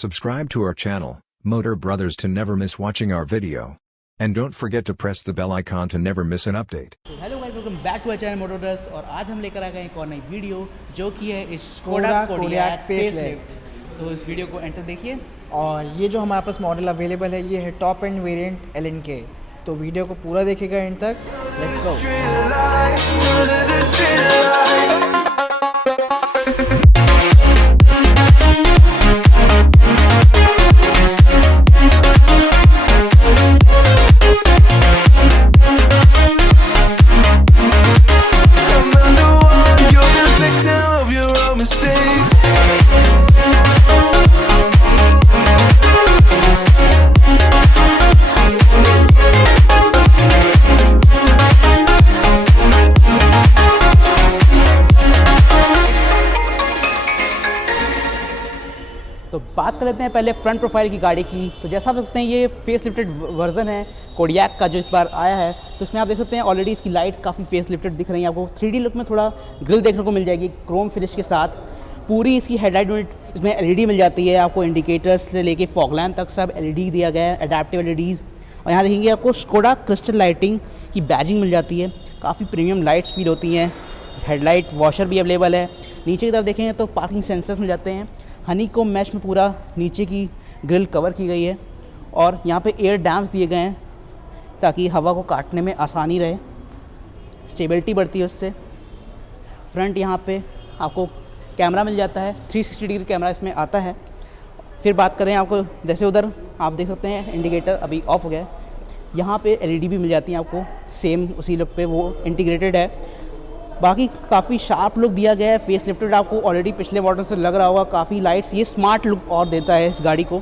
Subscribe to our channel, Motor Brothers, to never miss watching our video. And don't forget to press the bell icon to never miss an update. Hello guys, welcome back to our channel motor brothers. और आज हम लेकर आ गए एक और नई video जो कि है स्कोडा कोडियाक फेसलिफ्ट। तो इस वीडियो को एंड तक देखिए। और ये जो हमारे पास मॉडल अवेलेबल है ये है टॉप एंड वेरिएंट LNK। तो वीडियो को पूरा देखिएगा एंड तक। Let's go. तो बात कर लेते हैं पहले फ्रंट प्रोफाइल की गाड़ी की। तो जैसा आप देख सकते हैं ये फेस लिफ्टेड वर्जन है कोडियाक का जो इस बार आया है। तो इसमें आप देख सकते हैं ऑलरेडी इसकी लाइट काफ़ी फेस लिफ्टेड दिख रही है। आपको 3D लुक में थोड़ा ग्रिल देखने को मिल जाएगी क्रोम फिनिश के साथ। पूरी इसकी हेडलाइट यूनिट इसमें LED मिल जाती है। आपको इंडिकेटर्स से लेके फॉग लैम्प तक सब LED दिया गया है, अडेप्टिव LEDs। और यहाँ देखेंगे आपको स्कोडा क्रिस्टल लाइटिंग की बैजिंग मिल जाती है। काफ़ी प्रीमियम लाइट्स फील होती हैं। हेडलाइट वॉशर भी अवेलेबल है। नीचे की तरफ देखेंगे तो पार्किंग सेंसर्स मिल जाते हैं। हनी को मैश में पूरा नीचे की ग्रिल कवर की गई है और यहाँ पे एयर डैम्स दिए गए हैं ताकि हवा को काटने में आसानी रहे, स्टेबिलिटी बढ़ती है उससे। फ्रंट यहाँ पे आपको कैमरा मिल जाता है, 360 डिग्री कैमरा इसमें आता है। फिर बात करें आपको, जैसे उधर आप देख सकते हैं इंडिकेटर अभी ऑफ हो गया है। यहाँ पे LED भी मिल जाती है आपको, सेम उसी लुक पे वो इंटीग्रेटेड है। बाकी काफ़ी शार्प लुक दिया गया है। फेस लिफ्टेड आपको ऑलरेडी पिछले मॉडल से लग रहा होगा। काफ़ी लाइट्स ये स्मार्ट लुक और देता है इस गाड़ी को।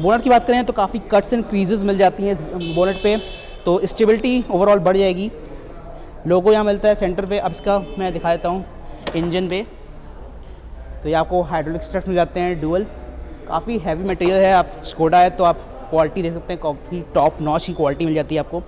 बोनट की बात करें तो काफ़ी कट्स एंड क्रीजेस मिल जाती हैं इस बोनट पे, तो स्टेबिलिटी ओवरऑल बढ़ जाएगी। लोगो यहाँ मिलता है सेंटर पे। अब इसका मैं दिखा देता हूँ इंजन पे। तो ये आपको हाइड्रोलिक स्ट्रट्स मिल जाते हैं डुअल। काफ़ी हैवी मटेरियल है। आप स्कोडा है तो आप क्वालिटी देख सकते हैं, काफ़ी टॉप नॉच की क्वालिटी मिल जाती है आपको।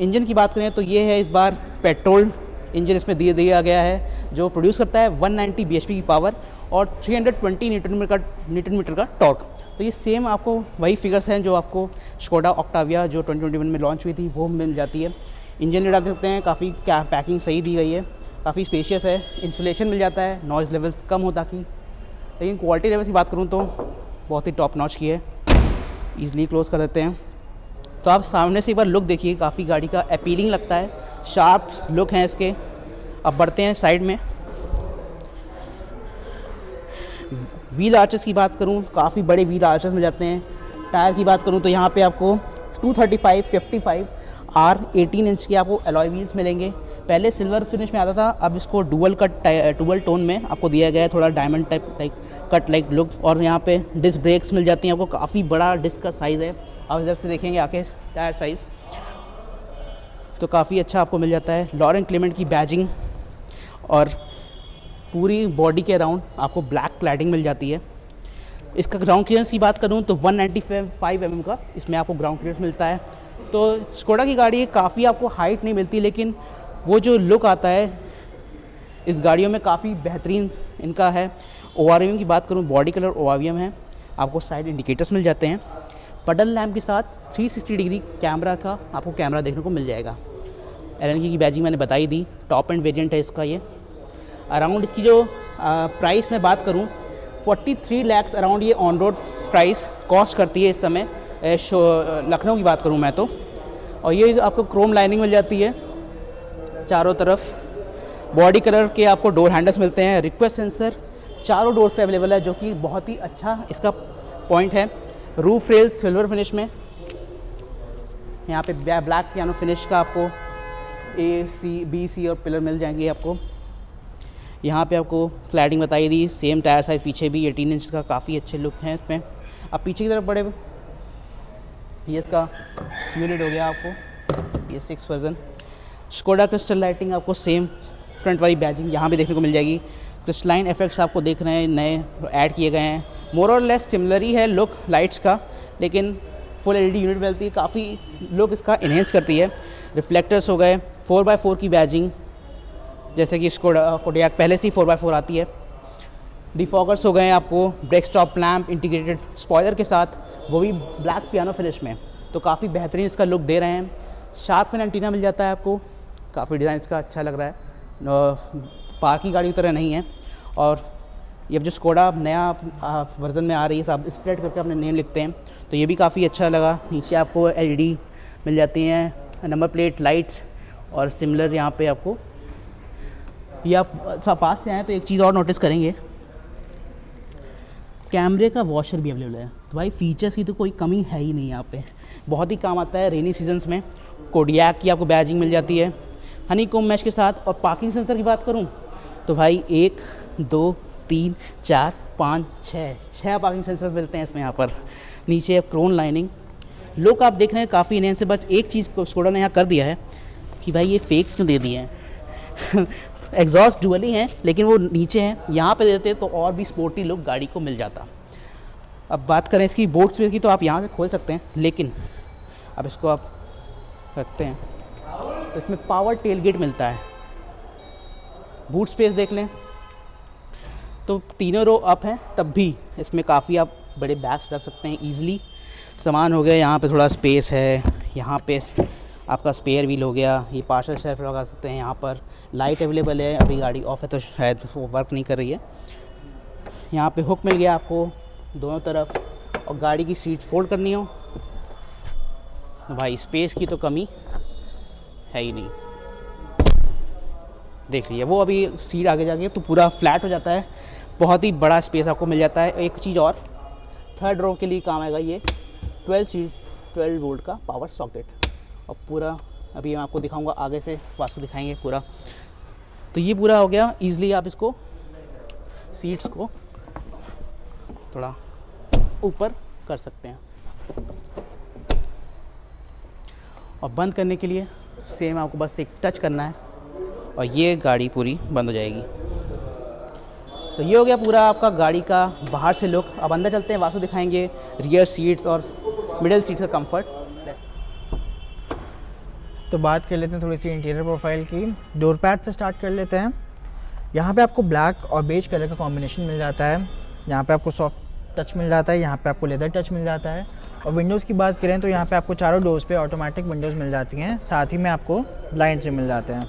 इंजन की बात करें तो ये है इस बार पेट्रोल इंजन इसमें दिया गया है जो प्रोड्यूस करता है 190 bhp की पावर और 320 न्यूटन मीटर का टॉर्क। तो ये सेम आपको वही फिगर्स हैं जो आपको स्कोडा ऑक्टाविया जो 2021 में लॉन्च हुई थी वो मिल जाती है। इंजन लीड आप देख सकते हैं, काफ़ी पैकिंग सही दी गई है, काफ़ी स्पेशियस है। इंसुलेशन मिल जाता है, नॉइज़ लेवल्स कम हो ताकि। लेकिन क्वालिटी लेवल्स की बात करूँ तो बहुत ही टॉप नॉच की है। ईज़िली क्लोज कर देते हैं। तो आप सामने से एक बार लुक देखिए, काफ़ी गाड़ी का अपीलिंग लगता है, शार्प लुक हैं इसके। अब बढ़ते हैं साइड में। व्हील आर्चेस की बात करूं, काफ़ी बड़े व्हील आर्चेस मिल जाते हैं। टायर की बात करूं तो यहाँ पे आपको 235 55 R 18 इंच के आपको अलॉय व्हील्स मिलेंगे। पहले सिल्वर फिनिश में आता था, अब इसको डुअल टोन में आपको दिया गया है, थोड़ा diamond type cut like look. और यहाँ पे डिस्क ब्रेक्स मिल जाती हैं आपको, काफ़ी बड़ा डिस्क का साइज़ है। अब इधर से देखेंगे आके टायर साइज़ तो काफ़ी अच्छा आपको मिल जाता है। लॉरेन क्लेमेंट की बैजिंग और पूरी बॉडी के अराउंड आपको ब्लैक क्लैडिंग मिल जाती है। इसका ग्राउंड क्लियरेंस की बात करूं तो 195 mm का इसमें आपको ग्राउंड क्लियरेंस मिलता है। तो स्कोडा की गाड़ी काफ़ी आपको हाइट नहीं मिलती, लेकिन वो जो लुक आता है इस गाड़ियों में काफ़ी बेहतरीन इनका है। ORVM की बात करूँ, बॉडी कलर ORVM है। आपको साइड इंडिकेटर्स मिल जाते हैं। पडल लैम्प के साथ 360 डिग्री कैमरा का आपको कैमरा देखने को मिल जाएगा। LNK की बैजिंग मैंने बताई दी, टॉप एंड वेरिएंट है इसका ये। अराउंड इसकी जो प्राइस में बात करूं 43 लाख अराउंड ये ऑन रोड प्राइस कॉस्ट करती है इस समय लखनऊ की बात करूं मैं तो। और ये आपको क्रोम लाइनिंग मिल जाती है चारों तरफ। बॉडी कलर के आपको डोर हैंडल्स मिलते हैं। रिक्वेस्ट सेंसर चारों डोर्स पे अवेलेबल है जो कि बहुत ही अच्छा इसका पॉइंट है। रूफ रेल्स सिल्वर फिनिश में, यहाँ पे ब्लैक पियानो फिनिश का आपको A, C, B, C और पिलर मिल जाएंगे आपको। यहाँ पे आपको क्लैडिंग बताई दी। सेम टायर साइज़ पीछे भी 18 इंच का, काफ़ी अच्छे लुक हैं इसमें। अब पीछे की तरफ बड़े ये इसका फ्यूल हो गया आपको, ये 6 वर्जन। स्कोडा क्रिस्टल लाइटिंग आपको सेम फ्रंट वाली बैजिंग यहाँ भी देखने को मिल जाएगी। क्रिस्टलाइन इफेक्ट्स आपको देख रहे हैं नए ऐड किए गए हैं। मोर और लेस सिमिलर ही है लुक लाइट्स का, लेकिन फुल LED यूनिट मिलती है, काफ़ी लुक इसका इन्हेंस करती है। रिफ्लेक्टर्स हो गए, 4x4 की बैजिंग, जैसे कि कोडियाक पहले से ही 4x4 आती है। डिफॉगर्स हो गए आपको, break stop lamp integrated spoiler के साथ, वो भी ब्लैक पियानो फिनिश में, तो काफ़ी बेहतरीन इसका लुक दे रहे हैं। शार्प में एंटीना मिल जाता है आपको, काफ़ी डिज़ाइन इसका अच्छा लग रहा है, बाकी गाड़ी की तरह नहीं है। और ये जो स्कोडा नया वर्जन में आ रही है, सब स्प्रेड करके अपने नेम लिखते हैं, तो ये भी काफ़ी अच्छा लगा। नीचे आपको एलईडी मिल जाती हैं, नंबर प्लेट लाइट्स और सिमिलर यहाँ पे आपको, ये आप पास से आए तो एक चीज़ और नोटिस करेंगे, कैमरे का वॉशर भी अवेलेबल है। तो भाई फीचर्स की तो कोई कमी है ही नहीं यहाँ पे, बहुत ही काम आता है रेनी सीजन्स में। कोडियाक की आपको बैजिंग मिल जाती है हनीकॉम्ब मैश के साथ। और पार्किंग सेंसर की बात करूँ तो भाई 1 2 3 4 5 6 पार्किंग सेंसर मिलते हैं इसमें। यहाँ पर नीचे क्रोन लाइनिंग, लुक आप देख रहे हैं काफ़ी इनहेंस है। बट एक चीज़ को स्कोडा ने यहाँ कर दिया है कि भाई ये फेक क्यों दे दिए हैं एग्जॉस्ट डुअल ही हैं लेकिन वो नीचे हैं, यहाँ पे देते तो और भी स्पोर्टी लुक गाड़ी को मिल जाता। अब बात करें इसकी बोर्ड स्पेस की तो आप यहाँ से खोल सकते हैं, लेकिन अब इसको आप रखते हैं तो इसमें पावर टेल गेट मिलता है। बूट स्पेस देख लें तो तीनों रो अप हैं, तब भी इसमें काफ़ी आप बड़े बैग्स रख सकते हैं ईज़िली। सामान हो गया, यहाँ पे थोड़ा स्पेस है, यहाँ पे आपका स्पेयर व्हील हो गया, ये पार्शल शेल्फ लगा सकते हैं। यहाँ पर लाइट अवेलेबल है, अभी गाड़ी ऑफ है तो शायद वो वर्क नहीं कर रही है। यहाँ पे हुक मिल गया आपको दोनों तरफ, और गाड़ी की सीट फोल्ड करनी हो तो भाई स्पेस की तो कमी है ही नहीं। देख लीजिए वो अभी सीट आगे जाके तो पूरा फ्लैट हो जाता है, बहुत ही बड़ा स्पेस आपको मिल जाता है। एक चीज़ और, थर्ड रो के लिए काम आएगा ये 12 वोल्ट का पावर सॉकेट। और पूरा अभी मैं आपको दिखाऊंगा, आगे से वास्तु दिखाएंगे पूरा। तो ये पूरा हो गया, ईज़िली आप इसको सीट्स को थोड़ा ऊपर कर सकते हैं। और बंद करने के लिए सेम आपको बस एक टच करना है और ये गाड़ी पूरी बंद हो जाएगी। तो ये हो गया पूरा आपका गाड़ी का बाहर से लुक। अब अंदर चलते हैं, वास्तु दिखाएंगे रियर सीट्स और मिडिल सीट्स का कंफर्ट। तो बात कर लेते हैं थोड़ी सी इंटीरियर प्रोफाइल की। डोर पैड से स्टार्ट कर लेते हैं। यहाँ पे आपको ब्लैक और बेज कलर का कॉम्बिनेशन मिल जाता है। यहाँ पे आपको सॉफ्ट टच मिल जाता है, यहाँ पे आपको लेदर टच मिल जाता है। और विंडोज़ की बात करें तो यहाँ पे आपको चारों डोर्स पे ऑटोमेटिक विंडोज़ मिल जाती हैं, साथ ही में आपको ब्लाइंड से मिल जाते हैं।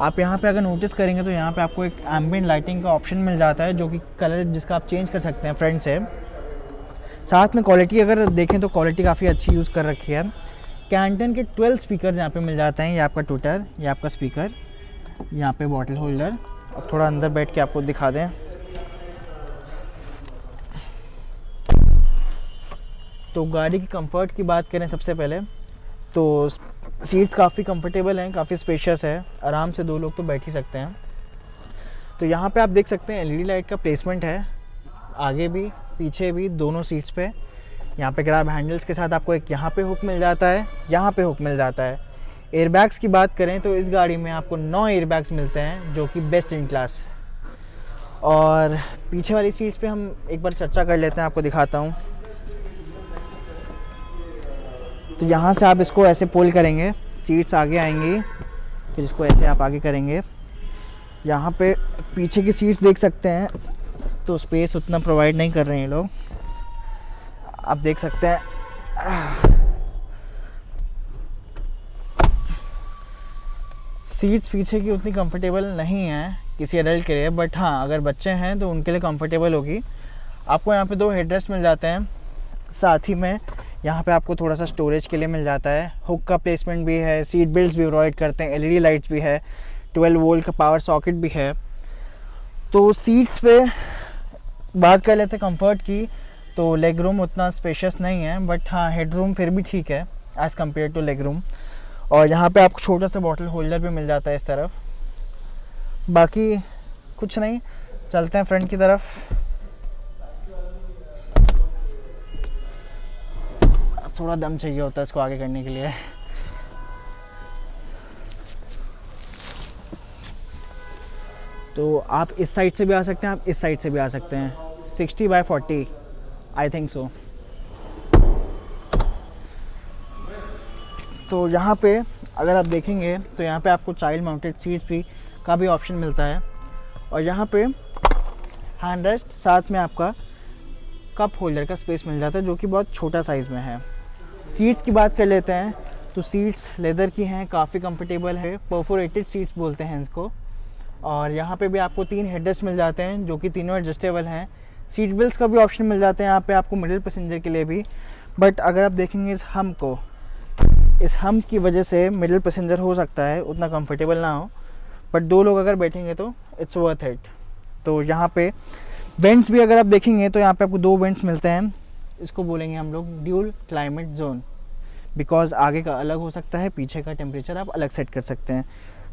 आप यहाँ पे अगर नोटिस करेंगे तो यहाँ पे आपको एक एम्बिएंट लाइटिंग का ऑप्शन मिल जाता है, जो कि कलर जिसका आप चेंज कर सकते हैं फ्रंट से। साथ में क्वालिटी अगर देखें तो क्वालिटी काफ़ी अच्छी यूज़ कर रखी है। कैंटन के 12 स्पीकर यहाँ पे मिल जाते हैं। ये आपका ट्विटर, ये आपका स्पीकर, यहाँ पे बॉटल होल्डर। अब थोड़ा अंदर बैठ के आपको दिखा दें तो गाड़ी की कंफर्ट की बात करें सबसे पहले तो सीट्स काफ़ी कंफर्टेबल हैं, काफ़ी स्पेशियस है, आराम से 2 लोग तो बैठ ही सकते हैं। तो यहाँ पे आप देख सकते हैं एलईडी लाइट का प्लेसमेंट है, आगे भी पीछे भी दोनों सीट्स पे। यहाँ पे ग्रैब हैंडल्स के साथ आपको एक यहाँ पे हुक मिल जाता है, यहाँ पे हुक मिल जाता है। एयरबैग्स की बात करें तो इस गाड़ी में आपको 9 एयरबैग्स मिलते हैं, जो कि बेस्ट इन क्लास। और पीछे वाली सीट्स पे हम एक बार चर्चा कर लेते हैं, आपको दिखाता हूँ। तो यहाँ से आप इसको ऐसे पुल करेंगे, सीट्स आगे आएंगी, फिर इसको ऐसे आप आगे करेंगे। यहाँ पे पीछे की सीट्स देख सकते हैं तो स्पेस उतना प्रोवाइड नहीं कर रहे हैं लोग, आप देख सकते हैं। सीट्स पीछे की उतनी कंफर्टेबल नहीं है किसी एडल्ट के लिए, बट हाँ अगर बच्चे हैं तो उनके लिए कंफर्टेबल होगी। आपको यहाँ पे 2 हेडरेस्ट मिल जाते हैं, साथ ही में यहाँ पे आपको थोड़ा सा स्टोरेज के लिए मिल जाता है। हुक का प्लेसमेंट भी है, सीट बेल्ट्स भी प्रोवाइड करते हैं, एलईडी लाइट्स भी है, 12 वोल्ट का पावर सॉकेट भी है। तो सीट्स पे बात कर लेते हैं कंफर्ट की, तो लेग रूम उतना स्पेशियस नहीं है, बट हाँ हेड रूम फिर भी ठीक है as compare to leg room. और यहाँ पे आपको छोटा सा बॉटल होल्डर भी मिल जाता है इस तरफ। बाकी कुछ नहीं, चलते हैं फ्रंट की तरफ। थोड़ा दम चाहिए होता है इसको आगे करने के लिए। तो आप इस साइड से भी आ सकते हैं, आप इस साइड से भी आ सकते हैं। 60/40 आई थिंक सो। तो यहाँ पे अगर आप देखेंगे तो यहाँ पे आपको चाइल्ड माउंटेड सीट्स भी का भी ऑप्शन मिलता है। और यहाँ पे हैंड रेस्ट, साथ में आपका कप होल्डर का स्पेस मिल जाता है जो कि बहुत छोटा साइज़ में है। सीट्स की बात कर लेते हैं तो सीट्स लेदर की हैं, काफ़ी कंफर्टेबल है, परफोरेटेड सीट्स बोलते हैं इसको। और यहाँ पे भी आपको 3 हेडरेस्ट मिल जाते हैं जो कि तीनों एडजस्टेबल हैं। सीट बेल्ट्स का भी ऑप्शन मिल जाते हैं यहाँ पे आपको मिडिल पैसेंजर के लिए भी। बट अगर आप देखेंगे इस हम की वजह से मिडिल पैसेंजर हो सकता है उतना कंफर्टेबल ना हो, बट 2 लोग अगर बैठेंगे तो इट्स वर्थ इट। तो यहाँ पे वेंट्स भी अगर आप देखेंगे तो यहाँ पे आपको 2 वेंट्स मिलते हैं, इसको बोलेंगे हम लोग ड्यूल क्लाइमेट जोन, बिकॉज आगे का अलग हो सकता है, पीछे का टेम्परेचर आप अलग सेट कर सकते हैं।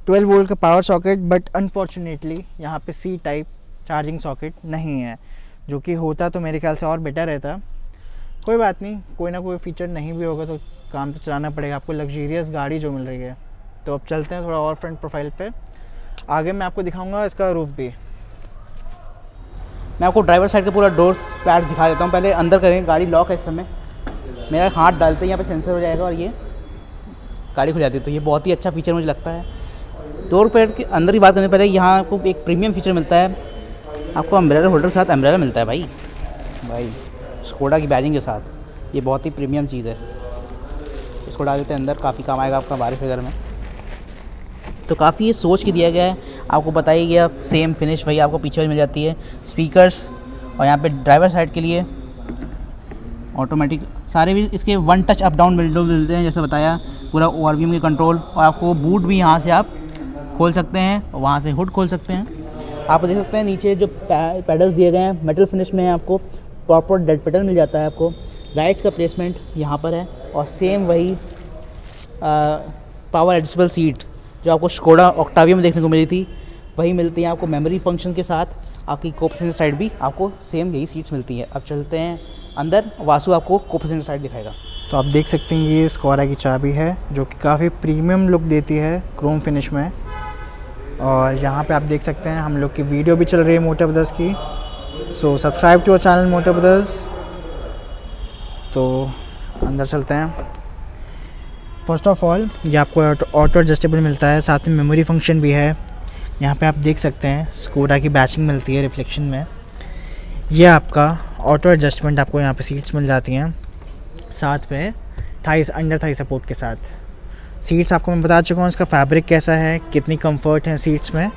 12 वोल्ट का पावर सॉकेट, बट अनफॉर्चुनेटली यहाँ पे C टाइप चार्जिंग सॉकेट नहीं है, जो कि होता तो मेरे ख्याल से और बेटर रहता। कोई बात नहीं, कोई ना कोई फीचर नहीं भी होगा तो काम तो चलाना पड़ेगा आपको, लग्जरियस गाड़ी जो मिल रही है। तो अब चलते हैं थोड़ा और फ्रंट प्रोफाइल पे, आगे मैं आपको दिखाऊंगा इसका रूफ भी। मैं आपको ड्राइवर साइड का पूरा डोर पैड दिखा देता हूँ। पहले अंदर करेंगे, गाड़ी लॉक है इस समय, मेरा हाथ डालते ही यहाँ पे सेंसर हो जाएगा और ये गाड़ी खुल जाती है। तो ये बहुत ही अच्छा फीचर मुझे लगता है। डोर पैड के अंदर की बात करने पहले यहाँ आपको एक प्रीमियम फीचर मिलता है, आपको अम्ब्रेला होल्डर के साथ अम्ब्रेला मिलता है भाई स्कोडा की बैजिंग के साथ, ये बहुत ही प्रीमियम चीज़ है। इसको डाल देते हैं अंदर, काफ़ी काम आएगा आपका बारिश वगैरह में। तो काफ़ी ये सोच के दिया गया है, आपको बताया गया सेम फिनिश वही आपको पीछे मिल जाती है। स्पीकर्स और यहाँ पे ड्राइवर साइड के लिए ऑटोमेटिक सारे भी इसके 1 टच अप डाउन विंडो मिलते हैं, जैसे बताया पूरा ओवरव्यू के कंट्रोल, और आपको बूट भी यहाँ से आप खोल सकते हैं और वहाँ से हुड खोल सकते हैं। आप देख सकते हैं नीचे जो पैडल्स दिए गए हैं मेटल फिनिश में है, आपको प्रॉपर डेड पेडल मिल जाता है। आपको लाइट्स का प्लेसमेंट यहाँ पर है और सेम वही पावर एडजस्टेबल सीट जो आपको स्कोडा ऑक्टाविया में देखने को मिली थी वही मिलती है आपको मेमोरी फंक्शन के साथ। आपकी को पैसेंजर साइड भी आपको सेम यही सीट्स मिलती है। अब चलते हैं अंदर, वासु आपको को पैसेंजर साइड दिखाएगा। तो आप देख सकते हैं ये स्कोडा की चाबी है जो कि काफ़ी प्रीमियम लुक देती है क्रोम फिनिश में। और यहाँ पे आप देख सकते हैं हम लोग की वीडियो भी चल रही है मोटर ब्रदर्स की, so subscribe to our channel motor brothers. तो अंदर चलते हैं। फर्स्ट ऑफ ऑल ये आपको ऑटो एडजस्टेबल मिलता है, साथ में मेमोरी फंक्शन भी है। यहाँ पे आप देख सकते हैं स्कोडा की बैचिंग मिलती है रिफ्लेक्शन में। ये आपका ऑटो एडजस्टमेंट, आपको यहाँ पे सीट्स मिल जाती हैं, साथ में थाई अंडर थाई सपोर्ट के साथ। सीट्स आपको मैं बता चुका हूँ इसका फैब्रिक कैसा है, कितनी कंफर्ट है सीट्स में।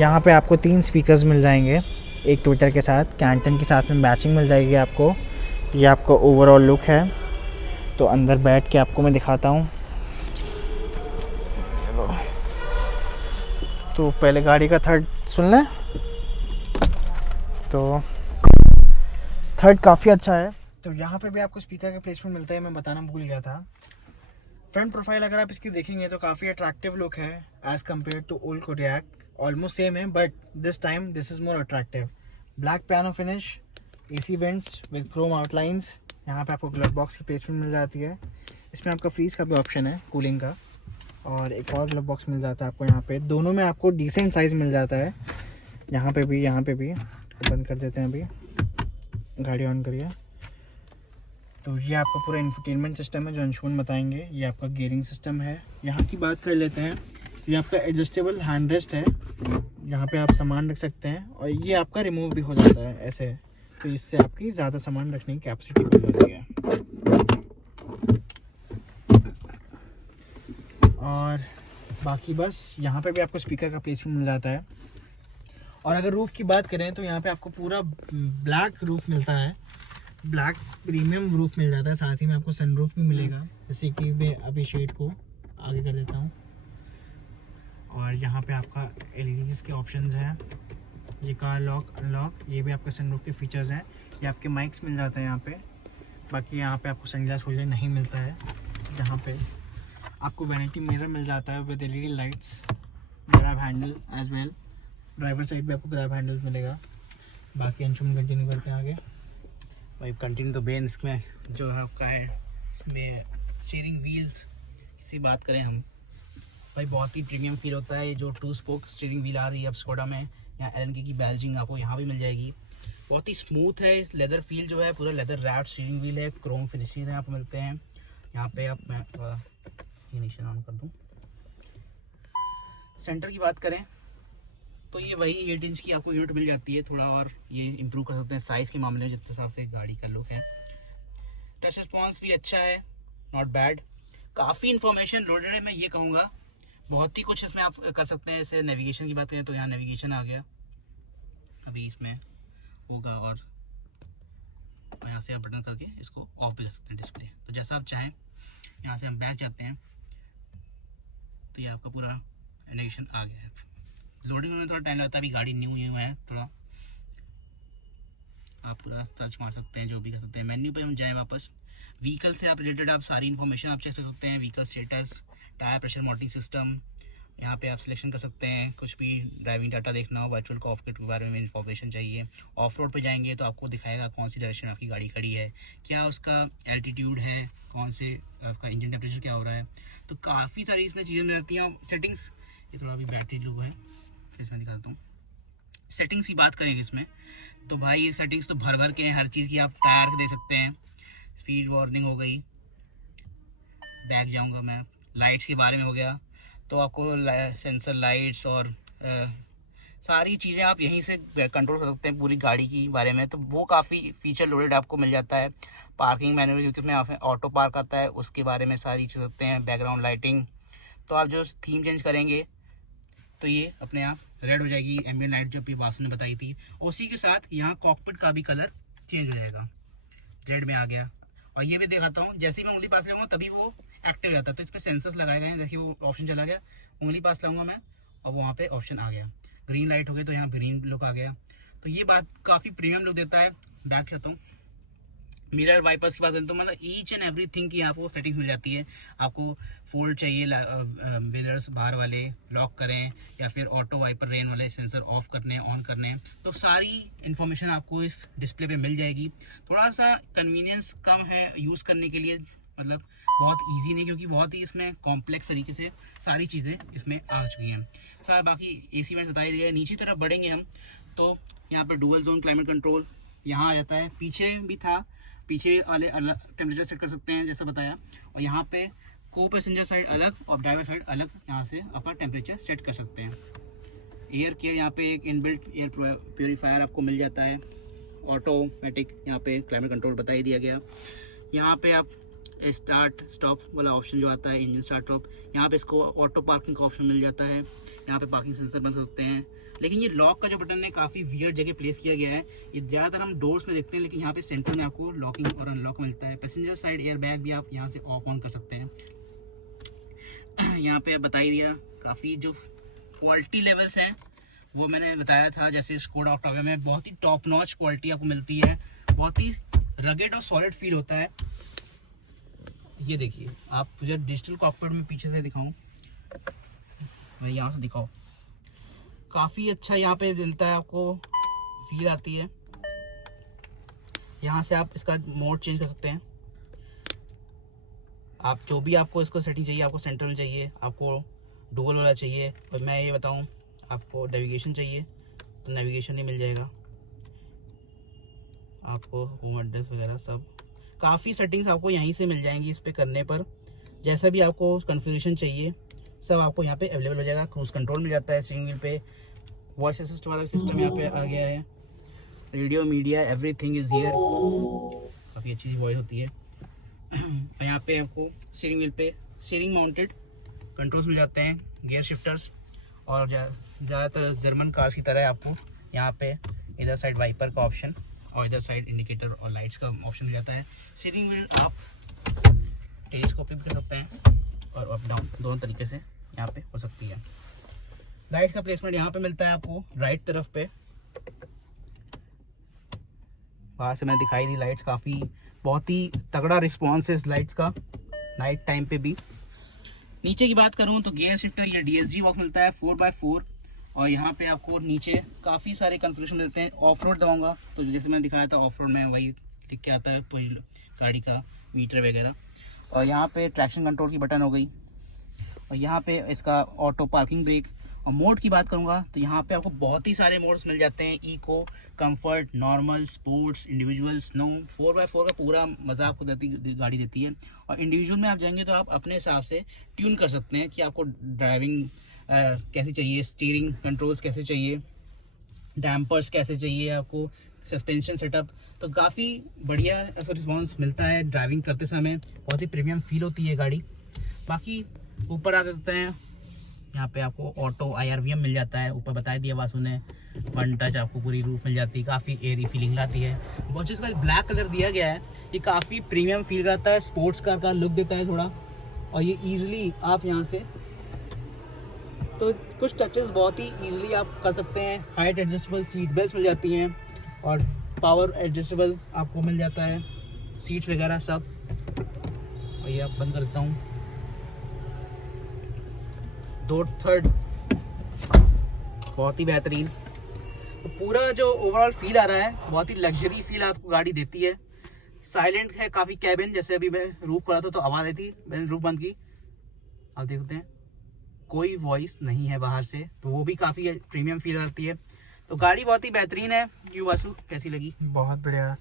यहाँ पे आपको 3 स्पीकर्स मिल जाएंगे, एक ट्विटर के साथ, कैंटन के साथ में बैचिंग मिल जाएगी आपको। ये आपका ओवरऑल लुक है। तो अंदर बैठ के आपको मैं दिखाता हूँ। तो पहले गाड़ी का थर्ड सुन लें। तो थर्ड काफ़ी अच्छा है। तो यहाँ पे भी आपको स्पीकर का प्लेसमेंट मिलता है, मैं बताना भूल गया था। फ्रंट प्रोफाइल अगर आप इसकी देखेंगे तो काफ़ी अट्रैक्टिव लुक है as compare to old Kodiaq. Almost same है but this time this is more attractive. Black piano finish, AC vents with chrome outlines. यहाँ पे आपको ग्लव बॉक्स की प्लेसमेंट मिल जाती है। इसमें आपका फ्रीज का भी ऑप्शन है, कूलिंग का, और एक और ग्लव बॉक्स मिल जाता है आपको यहाँ पे। दोनों में आपको डिसेंट साइज़ मिल जाता है, यहाँ पे भी यहाँ पे भी। बंद कर देते हैं अभी, गाड़ी ऑन करिए। तो ये आपका पूरा इंफोटेनमेंट सिस्टम है जो अंशुमन बताएंगे। ये आपका गियरिंग सिस्टम है। यहाँ की बात कर लेते हैं, ये आपका एडजस्टेबल हैंड रेस्ट है, यहाँ पे आप सामान रख सकते हैं, और ये आपका रिमूव भी हो जाता है ऐसे, तो इससे आपकी ज़्यादा सामान रखने की कैपेसिटी बढ़ जाती है। और बाकी बस यहाँ पे भी आपको स्पीकर का प्लेसमेंट मिल जाता है। और अगर रूफ़ की बात करें तो यहाँ पे आपको पूरा ब्लैक रूफ़ मिलता है, ब्लैक प्रीमियम रूफ़ मिल जाता है। साथ ही में आपको सनरूफ भी मिलेगा, जैसे कि मैं अभी शेड को आगे कर देता हूँ। और यहाँ पे आपका LEDs के ऑप्शंस हैं, ये कार लॉक अनलॉक, ये भी आपके सनरूफ के फीचर्स हैं। ये आपके माइक्स मिल जाते हैं यहाँ पे। बाकी यहाँ पे आपको सनग्लास होल्डर नहीं मिलता है। यहाँ पे आपको वैनिटी मिरर मिल जाता है with LED lights, grab handle as well. Driver side पे आपको ग्रैब हैंडल मिलेगा। बाकी अंशुमन कंटिन्यू करते हैं आगे। भाई कंटिन्यू तो बेन, इसमें जो है आपका है, इसमें स्टीयरिंग व्हील्स की बात करें हम, भाई बहुत ही प्रीमियम फील होता है। ये जो 2 स्पोक स्टीयरिंग व्हील आ रही है अब स्कोडा में, यहाँ LNK की बैजिंग आपको यहाँ भी मिल जाएगी। बहुत ही स्मूथ है, लेदर फील जो है पूरा लेदर रैप्ड स्टीयरिंग व्हील है, क्रोम फिनिशेस यहाँ पर मिलते हैं। यहाँ पे आप मैं इग्निशन ऑन कर दूँ। सेंटर की बात करें तो ये वही 8 इंच की आपको यूनिट मिल जाती है। थोड़ा और ये इम्प्रूव कर सकते हैं साइज़ के मामले में जिस हिसाब से गाड़ी का लुक है। टच रिस्पॉन्स भी अच्छा है, नॉट बैड। काफ़ी इन्फॉर्मेशन लोडेड है, मैं ये कहूँगा। बहुत ही कुछ इसमें आप कर सकते हैं। जैसे नेविगेशन की बात करें तो यहाँ नेविगेशन आ गया, अभी इसमें होगा, और यहाँ से आप बटन करके इसको ऑफ भी कर सकते हैं डिस्प्ले, तो जैसा आप चाहें। यहाँ से हम बैक जाते हैं तो ये आपका पूरा नेविगेशन आ गया है। लोडिंग में थोड़ा टाइम लगता है, अभी गाड़ी न्यू है थोड़ा। आप पूरा सर्च मार सकते हैं, जो भी कर सकते हैं। मेन्यू पे हम जाएं वापस, व्हीकल से आप रिलेटेड आप सारी इन्फॉर्मेशन आप चेक कर सकते हैं। Vehicle status, tyre pressure monitoring system, यहाँ पे आप सिलेक्शन कर सकते हैं। कुछ भी ड्राइविंग डाटा देखना हो, वर्चुअल कॉकपिट के बारे में इन्फॉर्मेशन चाहिए। ऑफ रोड पर जाएंगे तो आपको दिखाएगा कौन सी डायरेक्शन में आपकी गाड़ी खड़ी है, क्या उसका एल्टीट्यूड है, कौन से आपका इंजन टेम्परेचर क्या हो रहा है। तो काफ़ी सारी इसमें चीज़ें मिल जाती हैं। सेटिंग्स, ये थोड़ा अभी बैटरी लो है, इसमें दिखाता हूँ। सेटिंग्स की बात करेंगे इसमें तो भाई ये सेटिंग्स तो भर के हैं, हर चीज़ की आप टायर दे सकते हैं। स्पीड वार्निंग हो गई, बैक जाऊंगा मैं। लाइट्स के बारे में हो गया, तो आपको सेंसर लाइट्स और सारी चीज़ें आप यहीं से कंट्रोल कर सकते हैं पूरी गाड़ी की बारे में। तो वो काफ़ी फीचर लोडेड आपको मिल जाता है। पार्किंग मैनुअल, क्योंकि उसमें ऑटो पार्क आता है, उसके बारे में सारी चीज़ सकते हैं। बैकग्राउंड लाइटिंग, तो आप जो थीम चेंज करेंगे तो ये अपने आप रेड हो जाएगी, एम्बिएंट लाइट जो अपनी वासु ने बताई थी। उसी के साथ यहाँ कॉकपिट का भी कलर चेंज हो जाएगा, रेड में आ गया। और ये भी दिखाता हूँ, जैसे ही मैं उंगली पास लगाऊंगा तभी वो एक्टिव हो जाता है। तो इसमें सेंसर्स लगाए गए हैं, देखिए वो ऑप्शन चला गया, उंगली पास लगाऊंगा मैं और वहाँ पे ऑप्शन आ गया। ग्रीन लाइट हो गई तो यहाँ ग्रीन लुक आ गया। तो ये बात काफ़ी प्रीमियम लुक देता है। बैक करता हूँ, मिरर वाइपर्स की बात करें तो मतलब ईच एंड एवरीथिंग की आपको सेटिंग्स मिल जाती है। आपको फोल्ड चाहिए, मिरर्स बाहर वाले लॉक करें, या फिर ऑटो वाइपर रेन वाले सेंसर ऑफ करने ऑन करने, तो सारी इन्फॉर्मेशन आपको इस डिस्प्ले पे मिल जाएगी। थोड़ा सा कन्वीनियंस कम है यूज़ करने के लिए, मतलब बहुत इजी नहीं, क्योंकि बहुत ही इसमें कॉम्प्लेक्स तरीके से सारी चीज़ें इसमें आ चुकी हैं। खैर बाकी AC में बताई दिया है। नीचे तरफ बढ़ेंगे हम तो यहाँ पर डुअल जोन क्लाइमेट कंट्रोल यहाँ आ जाता है। पीछे भी था, पीछे वाले अलग टेम्परेचर सेट कर सकते हैं जैसा बताया। और यहाँ पे को पैसेंजर साइड अलग और ड्राइवर साइड अलग, यहाँ से अपना टेम्परेचर सेट कर सकते हैं। एयर केयर, यहाँ पे एक इनबिल्ट एयर प्योरीफायर आपको मिल जाता है। ऑटोमेटिक यहाँ पे क्लाइमेट कंट्रोल बता ही दिया गया। यहाँ पे आप स्टार्ट स्टॉप वाला ऑप्शन जो आता है, इंजन स्टार्ट स्टॉप, यहाँ पे इसको ऑटो पार्किंग का ऑप्शन मिल जाता है। यहाँ पे पार्किंग सेंसर बन सकते हैं। लेकिन ये लॉक का जो बटन है काफ़ी वियर्ड जगह प्लेस किया गया है। ये ज़्यादातर हम डोर्स में देखते हैं, लेकिन यहाँ पे सेंटर में आपको लॉकिंग और अनलॉक मिलता है। पैसेंजर साइड एयर बैग भी आप यहाँ से ऑफ ऑन कर सकते हैं। यहाँ पे बता ही दिया। काफ़ी जो क्वालिटी लेवल्स हैं वो मैंने बताया था, जैसे स्कोडा ऑक्टाविया में बहुत ही टॉप नॉच क्वालिटी आपको मिलती है। बहुत ही रगेड और सॉलिड फील होता है। ये देखिए, आप मुझे डिजिटल कॉकपिट में पीछे से दिखाऊं, मैं यहाँ से दिखाऊं, काफ़ी अच्छा यहाँ पे मिलता है, आपको फील आती है। यहाँ से आप इसका मोड चेंज कर सकते हैं। आप जो भी आपको इसको सेटिंग चाहिए, आपको सेंटर में चाहिए, आपको डुअल वाला चाहिए, और मैं ये बताऊं आपको नेविगेशन चाहिए तो नेविगेशन ही मिल जाएगा आपको। होम एड्रेस वगैरह सब काफ़ी सेटिंग्स आपको यहीं से मिल जाएंगी इस पे करने पर। जैसा भी आपको कॉन्फ़िगरेशन चाहिए सब आपको यहाँ पे अवेलेबल हो जाएगा। क्रूज कंट्रोल मिल जाता है स्टीयरिंग व्हील पे। वॉइस असिस्ट वाला सिस्टम यहाँ पे आ गया है। Radio media everything is here, काफ़ी अच्छी सी वॉइस होती है। तो यहाँ पे आपको स्टीयरिंग व्हील पे स्टीयरिंग माउंटेड कंट्रोल्स मिल जाते हैं, गियर शिफ्टर्स, और ज़्यादातर जर्मन कार्स की तरह आपको यहाँ पे इधर साइड वाइपर का ऑप्शन और इधर साइड इंडिकेटर और लाइट्स का ऑप्शन मिल जाता है। स्टीयरिंग व्हील आप टेलीस्कोपिक कर सकते हैं और अप डाउन दोनों तरीके से यहाँ पे हो सकती है। लाइट का प्लेसमेंट यहाँ पे मिलता है आपको राइट तरफ पे। बाहर से मैंने दिखाई दी लाइट्स, काफ़ी बहुत ही तगड़ा रिस्पॉन्स है इस लाइट्स का नाइट टाइम पे भी। नीचे की बात करूँ तो गियर शिफ्टर या DSG बॉक्स मिलता है 4x4, और यहाँ पे आपको नीचे काफ़ी सारे कन्फिगरेशन मिलते हैं। ऑफ रोड दबाऊँगा तो जैसे मैंने दिखाया था ऑफ रोड में वही लिख के आता है पूरी गाड़ी का मीटर वगैरह। और यहाँ पे ट्रैक्शन कंट्रोल की बटन हो गई, और यहाँ पे इसका ऑटो पार्किंग ब्रेक। और मोड की बात करूँगा तो यहाँ पे आपको बहुत ही सारे मोड्स मिल जाते हैं। Eco, comfort, normal, sports, individual, snow. 4x4 का पूरा मज़ा आपको गाड़ी देती है। और इंडिविजुअल में आप जाएंगे तो आप अपने हिसाब से ट्यून कर सकते हैं कि आपको ड्राइविंग कैसी चाहिए, स्टीयरिंग कंट्रोल्स कैसे चाहिए, डैम्पर्स कैसे चाहिए आपको, सस्पेंशन सेटअप, तो काफ़ी बढ़िया ऐसा रिस्पॉन्स मिलता है ड्राइविंग करते समय, बहुत ही प्रीमियम फील होती है गाड़ी। बाकी ऊपर आ देते हैं, यहाँ पे आपको ऑटो IRVM मिल जाता है, ऊपर बता दिया वासु ने, 1 टच आपको पूरी रूफ मिल जाती है, काफ़ी एयरी फीलिंग लाती है। बहुत चीज़ का ब्लैक कलर दिया गया है, ये काफ़ी प्रीमियम फील करता है, स्पोर्ट्स कार का लुक देता है थोड़ा, और ये ईजिली आप यहाँ से तो कुछ टचेस बहुत ही ईजिली आप कर सकते हैं। हाइट एडजस्टेबल सीट बेल्ट मिल जाती हैं और पावर एडजस्टेबल आपको मिल जाता है, सीट्स वगैरह सब। और ये आप बंद कर देता हूँ, डोर थर्ड बहुत ही बेहतरीन। तो पूरा जो ओवरऑल फील आ रहा है, बहुत ही लग्जरी फील आपको गाड़ी देती है। साइलेंट है काफ़ी कैबिन, जैसे अभी मैं रूफ खोला था तो आवाज़ आई थी, मैंने रूफ बंद की, आप देख सकते हैं कोई वॉइस नहीं है बाहर से, तो वो भी काफ़ी प्रीमियम फील आती है। तो गाड़ी बहुत ही बेहतरीन है। यू वासु कैसी लगी? बहुत बढ़िया।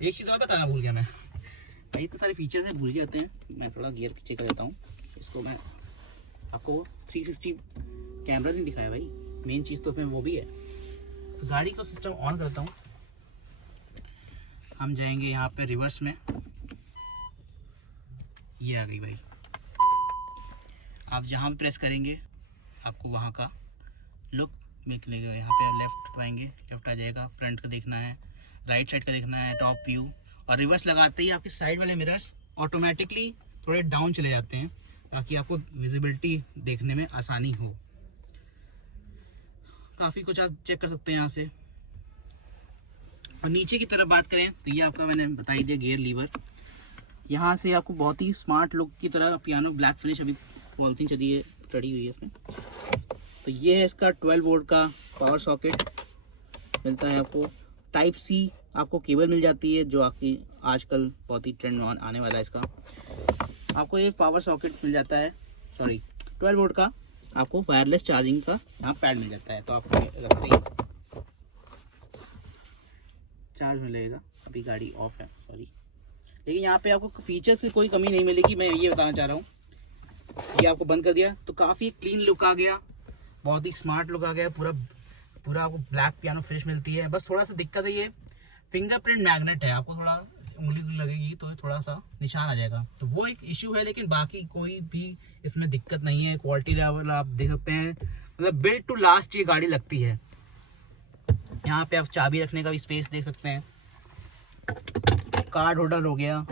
एक चीज़ और बताना भूल गया मैं भाई, इतने सारे फीचर्स हैं भूल जाते हैं। मैं थोड़ा गियर पीछे कर देता हूँ इसको, मैं आपको 360 कैमरा नहीं दिखाया भाई, मेन चीज़ तो उसमें वो भी है। तो गाड़ी का सिस्टम ऑन करता हूँ, हम जाएंगे यहाँ पे रिवर्स में, ये आ गई भाई। आप जहाँ भी प्रेस करेंगे आपको वहाँ का लुक मिलेगा। यहाँ पे लेफ्ट पाएंगे, लेफ्ट आ जाएगा, फ्रंट का देखना है, राइट साइड का देखना है, टॉप व्यू। और रिवर्स लगाते ही आपके साइड वाले मिरर्स ऑटोमेटिकली थोड़े डाउन चले जाते हैं ताकि आपको विजिबिलिटी देखने में आसानी हो। काफ़ी कुछ आप चेक कर सकते हैं यहाँ से। और नीचे की तरफ बात करें तो ये आपका मैंने बता ही दिया गियर लीवर, यहाँ से आपको बहुत ही स्मार्ट लुक की तरह पियानो ब्लैक फिनिश अभी पॉलिथीन चढ़ी हुई है इसमें। तो ये है इसका 12 वोल्ट का पावर सॉकेट मिलता है आपको। टाइप C आपको केबल मिल जाती है, जो आपकी आजकल बहुत ही ट्रेंड में आने वाला है इसका। आपको ये पावर सॉकेट मिल जाता है, 12 वोल्ट का आपको वायरलेस चार्जिंग का यहाँ पैड मिल जाता है। तो आपको रखते ही चार्ज में लगेगा, अभी गाड़ी ऑफ है सॉरी, लेकिन यहाँ पे आपको फीचर्स की कोई कमी नहीं मिलेगी। मैं ये बताना चाह रहा हूँ, ये आपको बंद कर दिया तो काफ़ी क्लीन लुक आ गया, बहुत ही स्मार्ट लुक आ गया, पूरा आपको ब्लैक पियानो फिनिश मिलती है। बस थोड़ा सा दिक्कत है, ये फिंगरप्रिंट मैग्नेट है, आपको थोड़ा उंगली लगेगी तो थोड़ा सा निशान आ जाएगा, तो वो एक इश्यू है, लेकिन बाकी कोई भी इसमें दिक्कत नहीं है। क्वालिटी लेवल आप देख सकते हैं, मतलब बिल्ड टू लास्ट ये गाड़ी लगती है। यहाँ पे आप चाबी रखने का भी स्पेस देख सकते हैं, कार्ड होल्डर हो गया,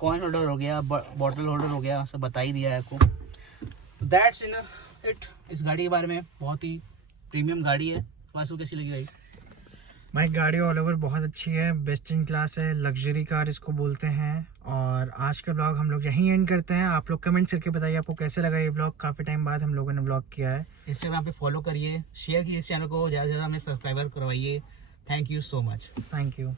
कॉइन होल्डर हो गया, बॉटल होल्डर हो गया, सब बता ही दिया है आपको। दैट्स इन इट इस गाड़ी के बारे में। बहुत ही प्रीमियम गाड़ी है। वासु कैसी लगी भाई? भाई गाड़ी ऑल ओवर बहुत अच्छी है, बेस्ट इन क्लास है, लग्जरी कार इसको बोलते हैं। और आज का व्लॉग हम लोग यहीं एंड करते हैं। आप लोग कमेंट करके बताइए आपको कैसे लगा ये व्लॉग, काफ़ी टाइम बाद हम लोगों ने व्लॉग किया है। इंस्टाग्राम पे फॉलो करिए, शेयर कीजिए इस चैनल को, ज़्यादा से ज़्यादा हमें सब्सक्राइबर करवाइए। Thank you so much. Thank you.